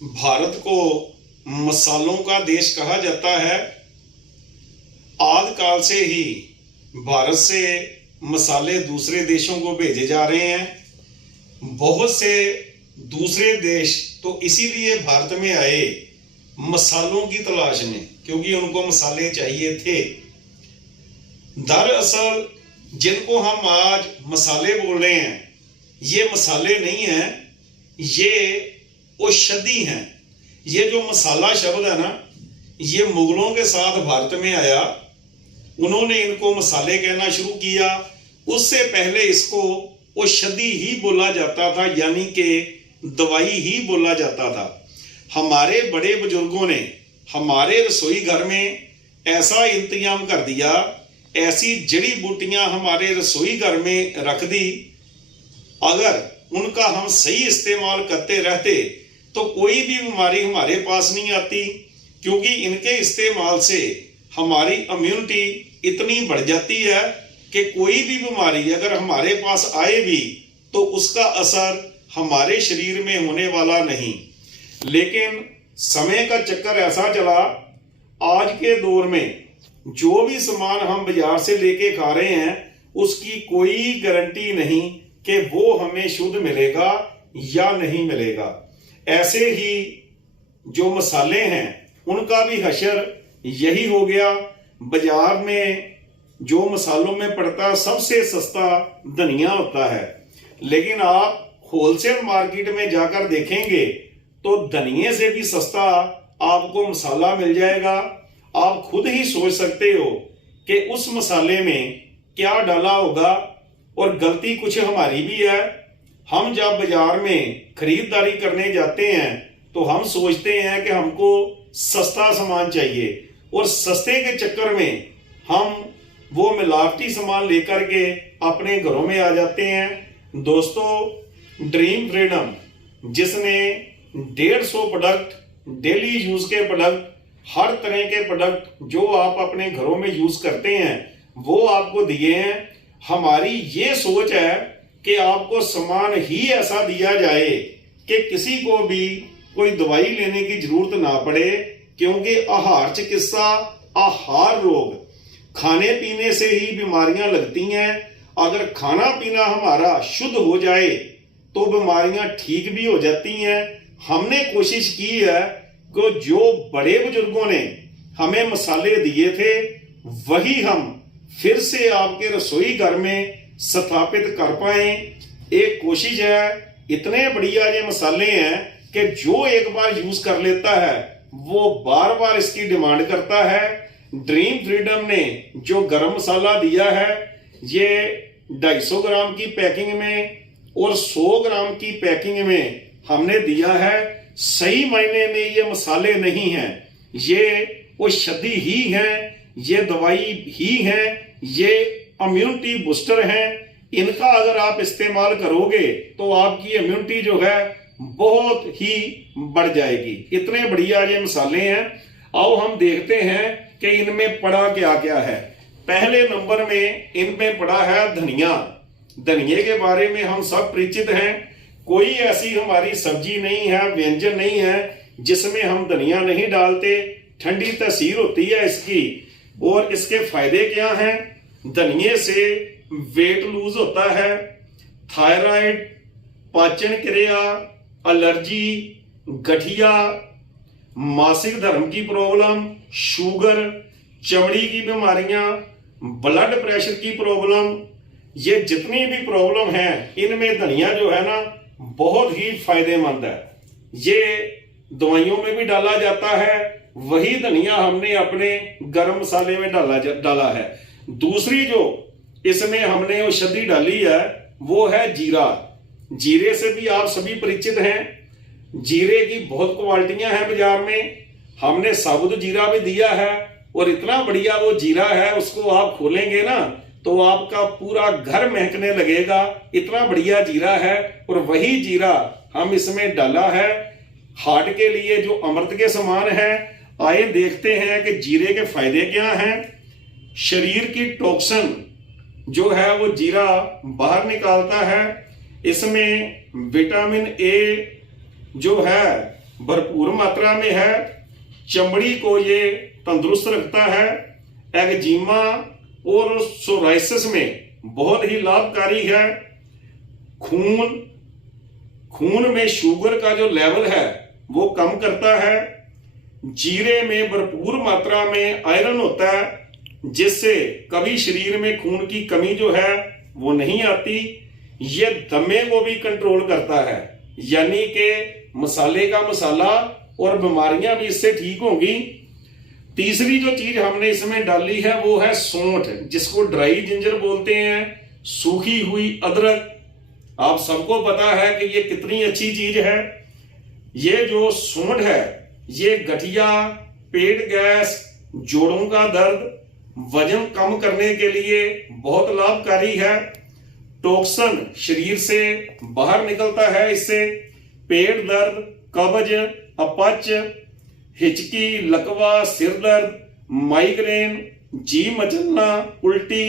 भारत को मसालों का देश कहा जाता है। आदि काल से ही भारत से मसाले दूसरे देशों को भेजे जा रहे हैं। बहुत से दूसरे देश तो इसीलिए भारत में आए मसालों की तलाश में, क्योंकि उनको मसाले चाहिए थे। दरअसल जिनको हम आज मसाले बोल रहे हैं, ये मसाले नहीं हैं, ये औषधि हैं। ये जो मसाला शब्द है ना, ये मुगलों के साथ भारत में आया। उन्होंने इनको मसाले कहना शुरू किया। उससे पहले इसको औषधि ही बोला जाता था, यानी कि दवाई ही बोला जाता था। हमारे बड़े बुजुर्गों ने हमारे रसोई घर में ऐसा इंतजाम कर दिया, ऐसी जड़ी बूटियां हमारे रसोई घर में रख दी। अगर उनका हम सही इस्तेमाल करते रहते तो कोई भी बीमारी हमारे पास नहीं आती, क्योंकि इनके इस्तेमाल से हमारी इम्यूनिटी इतनी बढ़ जाती है कि कोई भी बीमारी अगर हमारे पास आए भी तो उसका असर हमारे शरीर में होने वाला नहीं। लेकिन समय का चक्कर ऐसा चला, आज के दौर में जो भी सामान हम बाजार से लेके खा रहे हैं उसकी कोई गारंटी नहीं कि वो हमें शुद्ध मिलेगा या नहीं मिलेगा। ऐसे ही जो मसाले हैं उनका भी हशर यही हो गया। बाजार में जो मसालों में पड़ता सबसे सस्ता धनिया होता है, लेकिन आप होलसेल मार्केट में जाकर देखेंगे तो धनिये से भी सस्ता आपको मसाला मिल जाएगा। आप खुद ही सोच सकते हो कि उस मसाले में क्या डाला होगा, और गलती कुछ हमारी भी है। हम जब बाजार में खरीदारी करने जाते हैं तो हम सोचते हैं कि हमको सस्ता सामान चाहिए, और सस्ते के चक्कर में हम वो मिलावटी सामान लेकर के अपने घरों में आ जाते हैं। दोस्तों, ड्रीम फ्रीडम जिसने 150 प्रोडक्ट, डेली यूज के प्रोडक्ट, हर तरह के प्रोडक्ट जो आप अपने घरों में यूज करते हैं वो आपको दिए हैं। हमारी ये सोच है कि आपको सामान ही ऐसा दिया जाए कि किसी को भी कोई दवाई लेने की जरूरत ना पड़े, क्योंकि आहार चिकित्सा, आहार रोग, खाने पीने से ही बीमारियां लगती हैं। अगर खाना पीना हमारा शुद्ध हो जाए तो बीमारियां ठीक भी हो जाती हैं। हमने कोशिश की है कि जो बड़े बुजुर्गों ने हमें मसाले दिए थे वही हम फिर से आपके रसोई घर में स्थापित कर पाए। एक कोशिश है। इतने बढ़िया ये मसाले हैं कि जो एक बार यूज कर लेता है वो बार बार इसकी डिमांड करता है। ड्रीम फ्रीडम ने जो गरम मसाला दिया है, ये 250 ग्राम की पैकिंग में और 100 ग्राम की पैकिंग में हमने दिया है। सही मायने में ये मसाले नहीं हैं, ये औषधि ही हैं, ये दवाई ही हैं, ये इम्यूनिटी बूस्टर हैं। इनका अगर आप इस्तेमाल करोगे तो आपकी इम्यूनिटी जो है बहुत ही बढ़ जाएगी। इतने बढ़िया ये मसाले हैं। आओ हम देखते हैं कि इनमें पड़ा क्या क्या है। पहले नंबर में इनमें पड़ा है धनिया। धनिये के बारे में हम सब परिचित हैं। कोई ऐसी हमारी सब्जी नहीं है, व्यंजन नहीं है जिसमें हम धनिया नहीं डालते। ठंडी तासीर होती है इसकी। और इसके फायदे क्या हैं? धनिये से वेट लूज होता है, थायराइड, पाचन क्रिया, एलर्जी, गठिया, मासिक धर्म की प्रॉब्लम, शुगर, चमड़ी की बीमारियां, ब्लड प्रेशर की प्रॉब्लम, ये जितनी भी प्रॉब्लम है इनमें धनिया जो है ना बहुत ही फायदेमंद है। ये दवाइयों में भी डाला जाता है। वही धनिया हमने अपने गरम मसाले में डाला है। दूसरी जो इसमें हमने औषधि डाली है वो है जीरा। जीरे से भी आप सभी परिचित हैं। जीरे की बहुत क्वालिटियां हैं बाजार में। हमने साबुत जीरा भी दिया है, और इतना बढ़िया वो जीरा है, उसको आप खोलेंगे ना तो आपका पूरा घर महकने लगेगा। इतना बढ़िया जीरा है। और वही जीरा हम इसमें डाला है। हार्ट के लिए जो अमृत के समान है। आइए देखते हैं कि जीरे के फायदे क्या हैं। शरीर की टॉक्सिन जो है वो जीरा बाहर निकालता है। इसमें विटामिन ए जो है भरपूर मात्रा में है। चमड़ी को ये तंदुरुस्त रखता है। एक्जिमा और सोराइसिस में बहुत ही लाभकारी है। खून में शुगर का जो लेवल है वो कम करता है। जीरे में भरपूर मात्रा में आयरन होता है, जिससे कभी शरीर में खून की कमी जो है वो नहीं आती। ये दमे को भी कंट्रोल करता है, यानी कि मसाले का मसाला, और बीमारियां भी इससे ठीक होंगी। तीसरी जो चीज हमने इसमें डाली है वो है सौंठ, जिसको ड्राई जिंजर बोलते हैं, सूखी हुई अदरक। आप सबको पता है कि ये कितनी अच्छी चीज है। ये जो सौंठ है ये गठिया, पेट गैस, जोड़ों का दर्द, वजन कम करने के लिए बहुत लाभकारी है। टॉक्सिन शरीर से बाहर निकलता है इससे। पेट दर्द, कब्ज, अपच, हिचकी, लकवा, सिर दर्द, माइग्रेन, जी मचलना, उल्टी,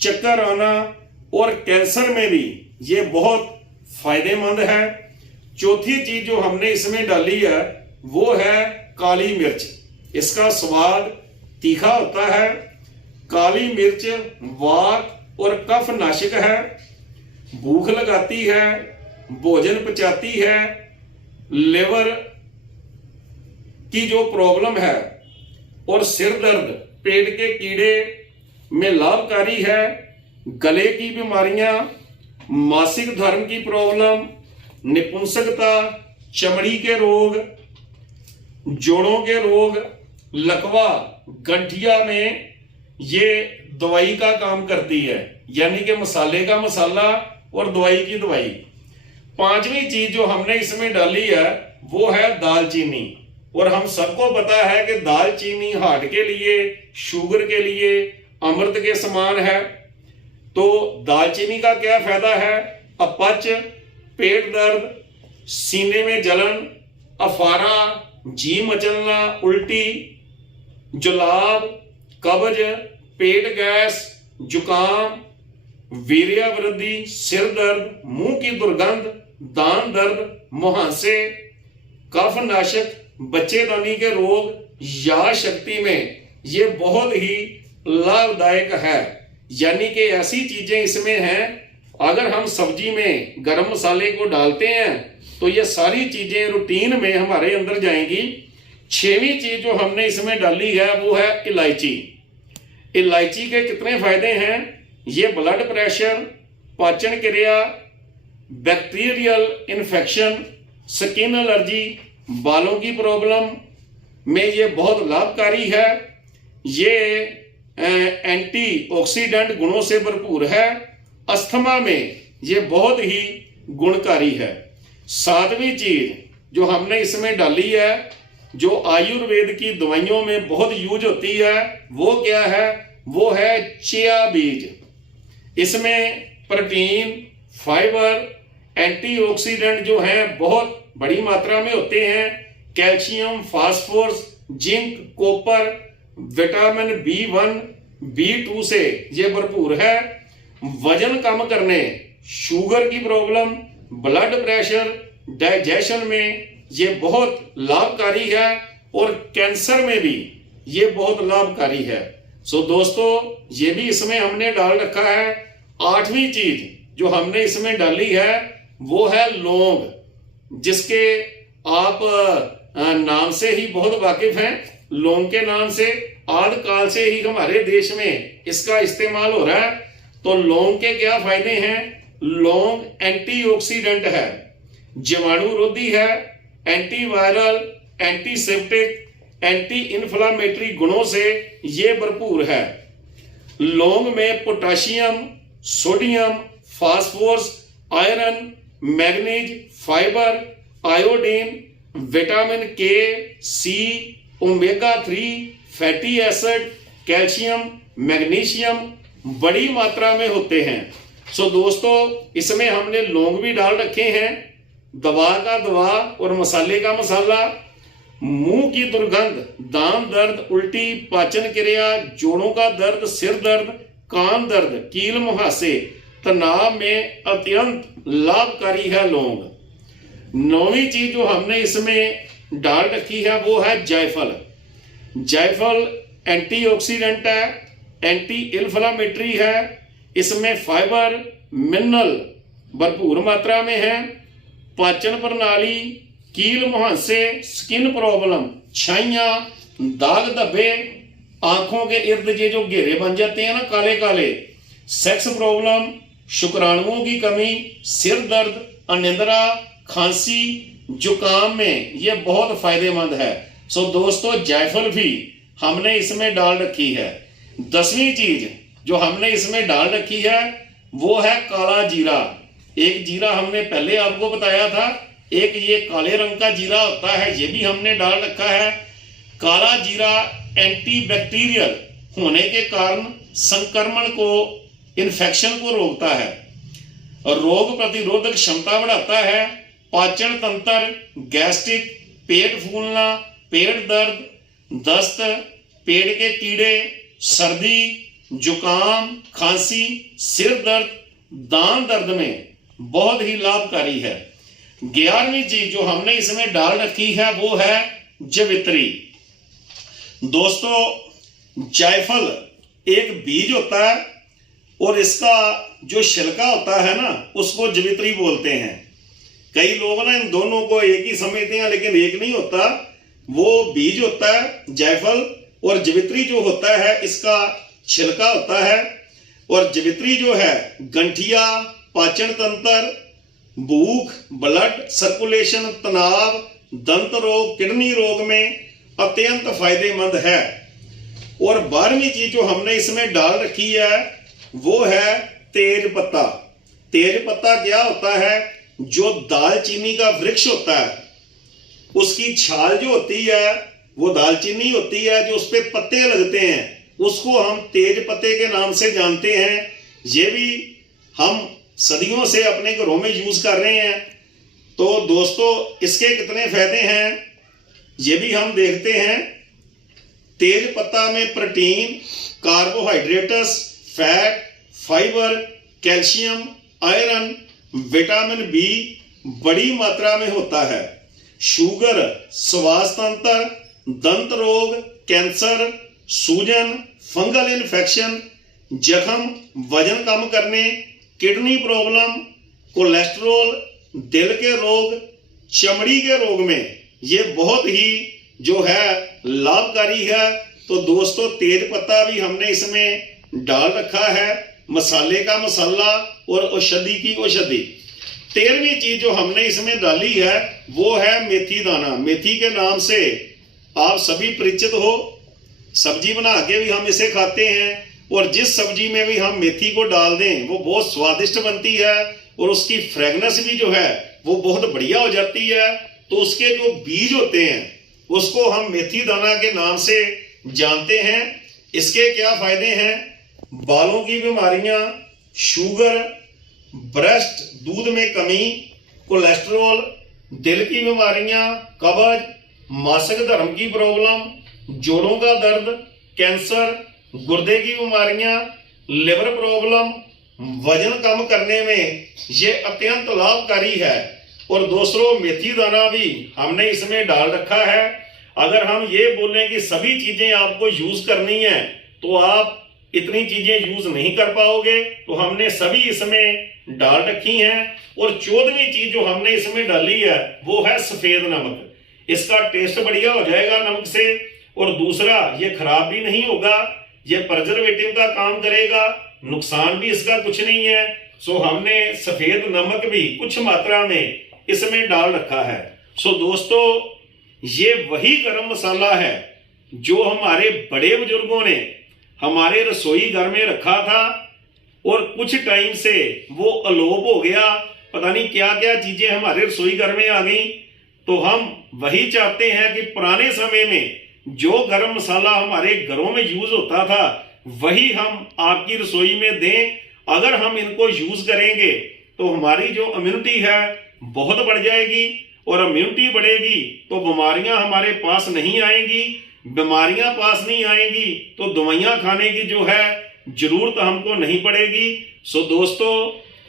चक्कर आना और कैंसर में भी ये बहुत फायदेमंद है। चौथी चीज जो हमने इसमें डाली है वो है काली मिर्च। इसका स्वाद तीखा होता है। काली मिर्च वात और कफ नाशक है, भूख लगाती है, भोजन पचाती है, लिवर की जो प्रॉब्लम है और सिर दर्द, पेट के कीड़े में लाभकारी है। गले की बीमारियां, मासिक धर्म की प्रॉब्लम, निपुंसकता, चमड़ी के रोग, जोड़ों के रोग, लकवा, गंठिया में ये दवाई का काम करती है, यानी कि मसाले का मसाला और दवाई की दवाई। पांचवी चीज जो हमने इसमें डाली है वो है दालचीनी। और हम सबको पता है कि दालचीनी हार्ट के लिए, शुगर के लिए अमृत के समान है। तो दालचीनी का क्या फायदा है? अपच, पेट दर्द, सीने में जलन, अफारा, जी मचलना, उल्टी, जुलाब, कब्ज, पेट गैस, जुकाम, वीर्य वृद्धि, सिर दर्द, मुंह की दुर्गंध, दांत दर्द, मुहांसे, कफ नाशक, बच्चेदानी के रोग, याद शक्ति में ये बहुत ही लाभदायक है। यानी कि ऐसी चीजें इसमें हैं, अगर हम सब्जी में गरम मसाले को डालते हैं तो ये सारी चीजें रूटीन में हमारे अंदर जाएंगी। छठवीं चीज जो हमने इसमें डाली है वो है इलायची। इलायची के कितने फायदे हैं? ये ब्लड प्रेशर, पाचन क्रिया, बैक्टीरियल इन्फेक्शन, स्किन एलर्जी, बालों की प्रॉब्लम में ये बहुत लाभकारी है। ये एंटीऑक्सीडेंट गुणों से भरपूर है। अस्थमा में ये बहुत ही गुणकारी है। सातवीं चीज जो हमने इसमें डाली है, जो आयुर्वेद की दवाइयों में बहुत यूज होती है, वो क्या है? वो है चिया बीज। इसमें प्रोटीन, फाइबर, एंटीऑक्सीडेंट जो हैं बहुत बड़ी मात्रा में होते हैं। Calcium, phosphorus, zinc, copper, vitamin B1, B2 से ये भरपूर है। वजन कम करने, शुगर की प्रॉब्लम, ब्लड प्रेशर, डाइजेशन में ये बहुत लाभकारी है और कैंसर में भी ये बहुत लाभकारी है। सो दोस्तों, ये भी इसमें हमने डाल रखा है। आठवीं चीज जो हमने इसमें डाली है वो है लौंग, जिसके आप नाम से ही बहुत वाकिफ हैं। लौंग के नाम से आदि काल से ही हमारे देश में इसका इस्तेमाल हो रहा है। तो लौंग के क्या फायदे हैं? लौंग एंटीऑक्सीडेंट है, जीवाणुरोधी है, एंटीवायरल, एंटीसेप्टिक, एंटी इन्फ्लामेटरी गुणों से ये भरपूर है। लौंग में potassium, sodium, phosphorus, iron, manganese, fibre, iodine, vitamin K, C, omega 3 fatty acid, calcium, magnesium बड़ी मात्रा में होते हैं। सो दोस्तों, इसमें हमने लौंग भी डाल रखे हैं। दवा का दवा और मसाले का मसाला। मुंह की दुर्गंध, दांत दर्द, उल्टी, पाचन क्रिया, जोड़ों का दर्द, सिर दर्द, कान दर्द, कील मुहासे, तनाव में अत्यंत लाभकारी है लौंग। नौवीं चीज जो हमने इसमें डाल रखी है वो है जायफल। जायफल एंटीऑक्सीडेंट है, एंटी इन्फ्लामेटरी है, इसमें फाइबर मिनरल भरपूर मात्रा में है, पाचन प्रणाली, कील मुहांसे, स्किन प्रॉब्लम, छाइयाँ, दाग धब्बे, आंखों के इर्द ये जो घेरे बन जाते हैं ना काले काले, सेक्स प्रॉब्लम, शुक्राणुओं की कमी, सिर दर्द, अनिद्रा, खांसी, जुकाम में ये बहुत फायदेमंद है। सो दोस्तों जायफल भी हमने इसमें डाल रखी है। 10वीं चीज जो हमने इसमें डाल रखी है वो है काला जीरा। एक जीरा हमने पहले आपको बताया था, एक ये काले रंग का जीरा होता है, ये भी हमने डाल रखा है। काला जीरा एंटीबैक्टीरियल होने के कारण संक्रमण को, इन्फेक्शन को रोकता है, रोग प्रतिरोधक क्षमता बढ़ाता है, पाचन तंत्र, गैस्ट्रिक, पेट फूलना, पेट दर्द, दस्त, पेट के कीड़े, सर्दी, जुकाम, खांसी, सिर दर्द, दांत दर्द में बहुत ही लाभकारी है। 11वीं चीज जो हमने इसमें डाल रखी है वो है जवित्री। दोस्तों जायफल एक बीज होता है और इसका जो छिलका होता है ना उसको जवित्री बोलते हैं। कई लोग ना इन दोनों को एक ही समझते हैं, लेकिन एक नहीं होता। वो बीज होता है जायफल और जवित्री जो होता है इसका छिलका होता है। और जवित्री जो है गंठिया, पाचन तंत्र, भूख, ब्लड सर्कुलेशन, तनाव, दंत रोग, किडनी रोग में अत्यंत फायदेमंद है। और 12वीं चीज जो हमने इसमें डाल रखी है वो है तेज पत्ता। तेज पत्ता क्या होता है? जो दालचीनी का वृक्ष होता है उसकी छाल जो होती है वो दालचीनी होती है, जो उस पे पत्ते लगते हैं उसको हम तेज पत्ते के नाम से जानते हैं। ये भी हम सदियों से अपने घरों में यूज कर रहे हैं। तो दोस्तों इसके कितने फायदे हैं ये भी हम देखते हैं। तेज पत्ता में protein, carbohydrates, fat, fibre, calcium, iron, vitamin B बड़ी मात्रा में होता है। शुगर, श्वास तंत्र, दंत रोग, कैंसर, सूजन, फंगल इन्फेक्शन, जख्म, वजन कम करने, किडनी प्रॉब्लम, कोलेस्ट्रॉल, दिल के रोग, चमड़ी के रोग में ये बहुत ही जो है लाभकारी है। तो दोस्तों तेज पत्ता भी हमने इसमें डाल रखा है, मसाले का मसाला और औषधि की औषधि। 13वीं चीज जो हमने इसमें डाली है वो है मेथी दाना। मेथी के नाम से आप सभी परिचित हो, सब्जी बना के भी हम इसे खाते हैं और जिस सब्जी में भी हम मेथी को डाल दें वो बहुत स्वादिष्ट बनती है और उसकी फ्रेगनेंस भी जो है वो बहुत बढ़िया हो जाती है। तो उसके जो बीज होते हैं उसको हम मेथी दाना के नाम से जानते हैं। इसके क्या फायदे हैं? बालों की बीमारियां, शुगर, ब्रेस्ट दूध में कमी, कोलेस्ट्रॉल, दिल की बीमारियां, कब्ज, मासिक धर्म की प्रॉब्लम, जोड़ों का दर्द, कैंसर, गुर्दे की बीमारियां, लिवर प्रॉब्लम, वजन कम करने में ये अत्यंत लाभकारी है। और दूसरों मेथी दाना भी हमने इसमें डाल रखा है। अगर हम ये बोलें कि सभी चीजें आपको यूज करनी है तो आप इतनी चीजें यूज नहीं कर पाओगे, तो हमने सभी इसमें डाल रखी हैं। और 14वीं चीज जो हमने इसमें डाली है वो है सफेद नमक। इसका टेस्ट बढ़िया हो जाएगा नमक से, और दूसरा ये खराब भी नहीं होगा, ये प्रिजर्वेटिव का काम करेगा, नुकसान भी इसका कुछ नहीं है। सो हमने सफेद नमक भी कुछ मात्रा में इसमें डाल रखा है। सो दोस्तों ये वही गरम मसाला है जो हमारे बड़े बुजुर्गों ने हमारे रसोई घर में रखा था और कुछ टाइम से वो अलोप हो गया। पता नहीं क्या क्या चीजें हमारे रसोई घर में आ गई। तो हम वही चाहते हैं कि पुराने समय में जो गरम मसाला हमारे घरों में यूज होता था वही हम आपकी रसोई में दें। अगर हम इनको यूज करेंगे तो हमारी जो इम्यूनिटी है बहुत बढ़ जाएगी, और इम्यूनिटी बढ़ेगी तो बीमारियां हमारे पास नहीं आएंगी। बीमारियां पास नहीं आएंगी तो दवाइयां खाने की जो है जरूरत हमको नहीं पड़ेगी। सो दोस्तों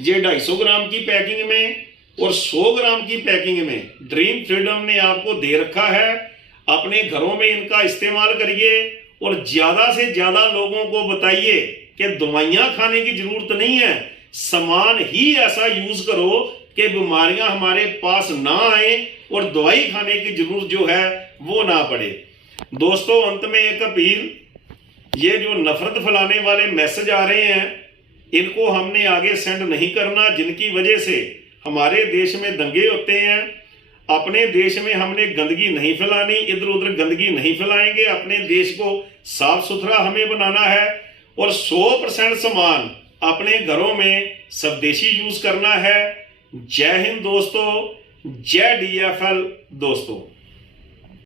ये 250 ग्राम की पैकिंग में और 100 ग्राम की पैकिंग में ड्रीम फ्रीडम ने आपको दे रखा है। अपने घरों में इनका इस्तेमाल करिए और ज्यादा से ज्यादा लोगों को बताइए कि दवाइयां खाने की जरूरत नहीं है, सामान ही ऐसा यूज करो कि बीमारियां हमारे पास ना आए और दवाई खाने की जरूरत जो है वो ना पड़े। दोस्तों, अंत में एक अपील, ये जो नफरत फैलाने वाले मैसेज आ रहे हैं इनको हमने आगे सेंड नहीं करना, जिनकी वजह से हमारे देश में दंगे होते हैं। अपने देश में हमने गंदगी नहीं फैलानी, इधर उधर गंदगी नहीं फैलाएंगे, अपने देश को साफ सुथरा हमें बनाना है और 100% सामान अपने घरों में स्वदेशी यूज करना है। जय हिंद दोस्तों, जय DFL दोस्तों।